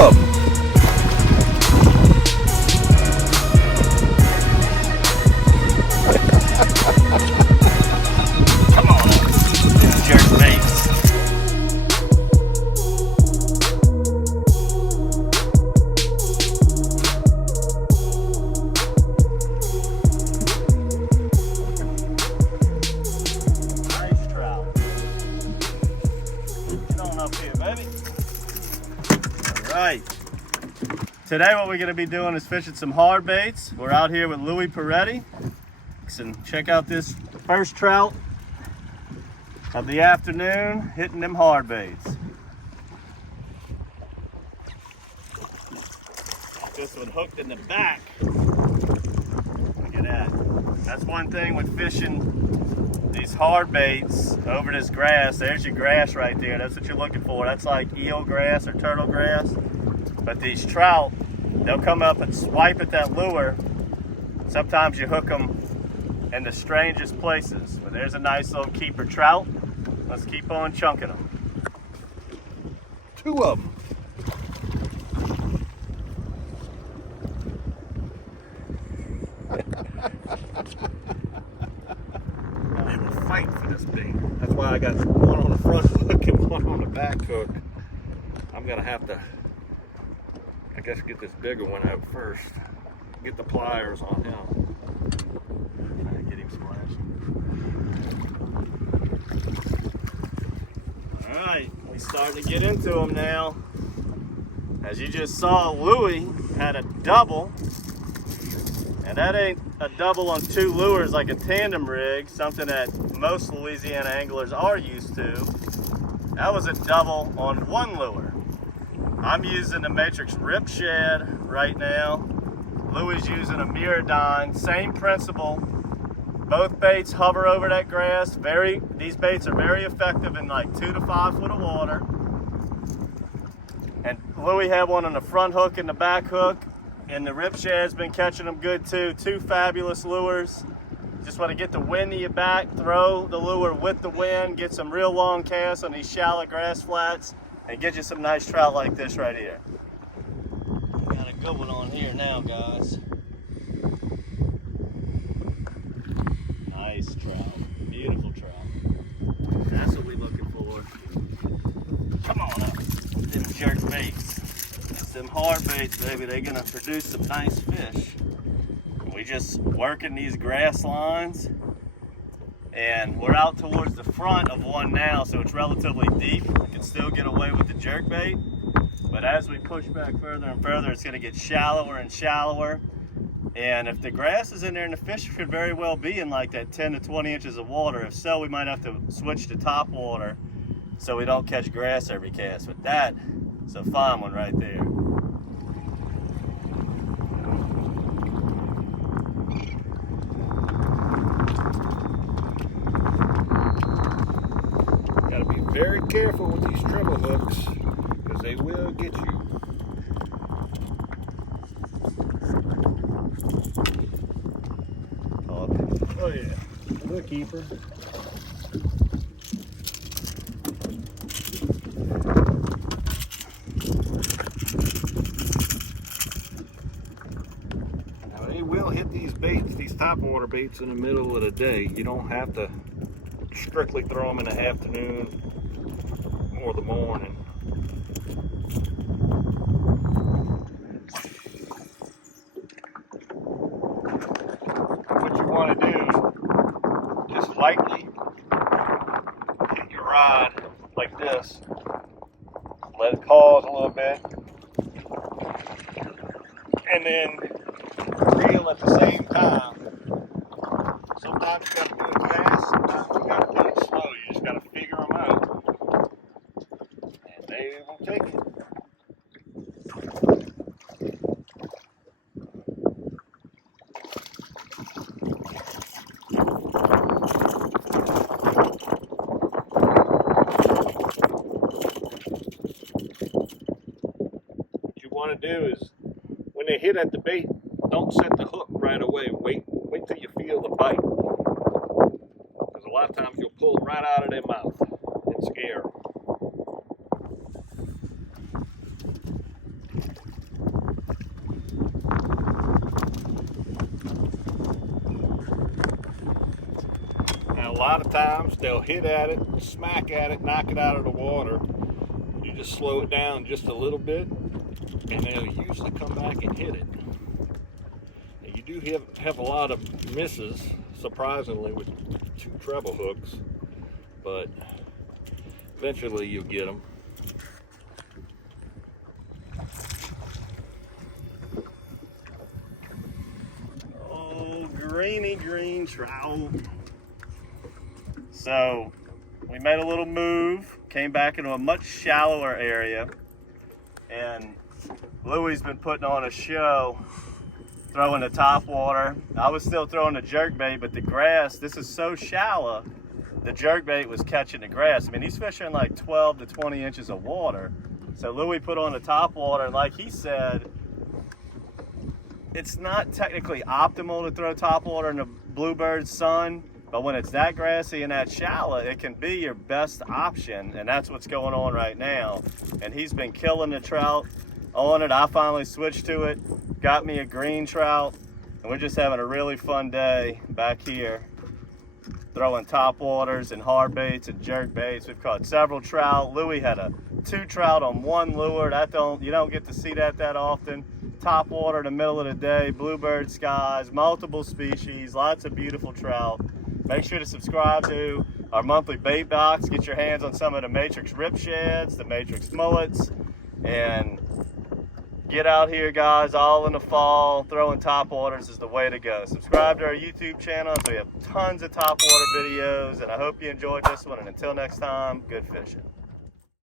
of them. Come on up. It's jerk baits. Nice trout. Get on up here, baby. All right. Today what we're going to be doing is fishing some hard baits. We're out here with Louie Peretti. And check out this first trout of the afternoon, hitting them hard baits. This one hooked in the back. Look at that. That's one thing with fishing these hard baits over this grass. There's your grass right there. That's what you're looking for. That's like eel grass or turtle grass. But these trout, they'll come up and swipe at that lure. Sometimes you hook them in the strangest places. But there's a nice little keeper trout. Let's keep on chunking them. 2 of them. They will fight for this bait. That's why I got one on the front hook and one on the back hook. I'm gonna have to, I guess, get this bigger one out first. Get the pliers on him. Get him splashed. All right, we're starting to get into them now. As you just saw, Louie had a double. And that ain't a double on 2 lures like a tandem rig, something that most Louisiana anglers are used to. That was a double on 1 lure. I'm using the Matrix Rip Shad right now. Louie's using a Mirrodine, same principle. Both baits hover over that grass. These baits are very effective in like 2 to 5 foot of water. And Louie had one on the front hook and the back hook. And the Rip Shad's been catching them good too. 2 fabulous lures. Just want to get the wind to your back, throw the lure with the wind, get some real long casts on these shallow grass flats, and get you some nice trout like this right here. Got a good one on here now, guys. Nice trout. Beautiful trout. That's what we're looking for. Come on up. Them jerk baits. Them hard baits, baby, they're gonna produce some nice fish. We just working these grass lines, and we're out towards the front of one now, so it's relatively deep. We can still get away with the jerk bait, but as we push back further and further, it's gonna get shallower and shallower. And if the grass is in there, and the fish could very well be in like that 10 to 20 inches of water. If so, we might have to switch to Topwater so we don't catch grass every cast. But that is a fine one right there. Very careful with these treble hooks, because they will get you. Oh yeah. Good keeper. Now they will hit these baits, these topwater baits, in the middle of the day. You don't have to strictly throw them in the afternoon or the morning. What you want to do, just lightly hit your rod like this. Let it pause a little bit. And then reel at the same time. Sometimes you got to do it fast, sometimes you got to do it slow. You just got to figure them out. And they will take it. What you want to do is, when they hit at the bait, don't set the hook right away. Wait till you feel the bite. Because a lot of times you'll pull it right out of their mouth and scare them. lot of times they'll hit at it, smack at it, knock it out of the water. You just slow it down just a little bit, and they'll usually come back and hit it. And you do have a lot of misses, surprisingly, with 2 treble hooks, but eventually you'll get them. Oh, greeny green trout. So we made a little move, came back into a much shallower area, and Louie's been putting on a show, throwing the top water. I was still throwing the jerkbait, but the grass, this is so shallow, the jerkbait was catching the grass. I mean, he's fishing like 12 to 20 inches of water. So Louie put on the top water, and like he said, it's not technically optimal to throw top water in the bluebird sun, but when it's that grassy and that shallow, it can be your best option, and that's what's going on right now. And he's been killing the trout on it. I finally switched to it, got me a green trout, and we're just having a really fun day back here, throwing top waters and hard baits and jerk baits. We've caught several trout. Louie had 2 trout on 1 lure. You don't get to see that often. Top water in the middle of the day, bluebird skies, multiple species, lots of beautiful trout. Make sure to subscribe to our monthly bait box. Get your hands on some of the Matrix Rip Shads, the Matrix Mullets, and get out here, guys, all in the fall. Throwing top waters is the way to go. Subscribe to our YouTube channel. We have tons of top water videos, and I hope you enjoyed this one. And until next time, good fishing.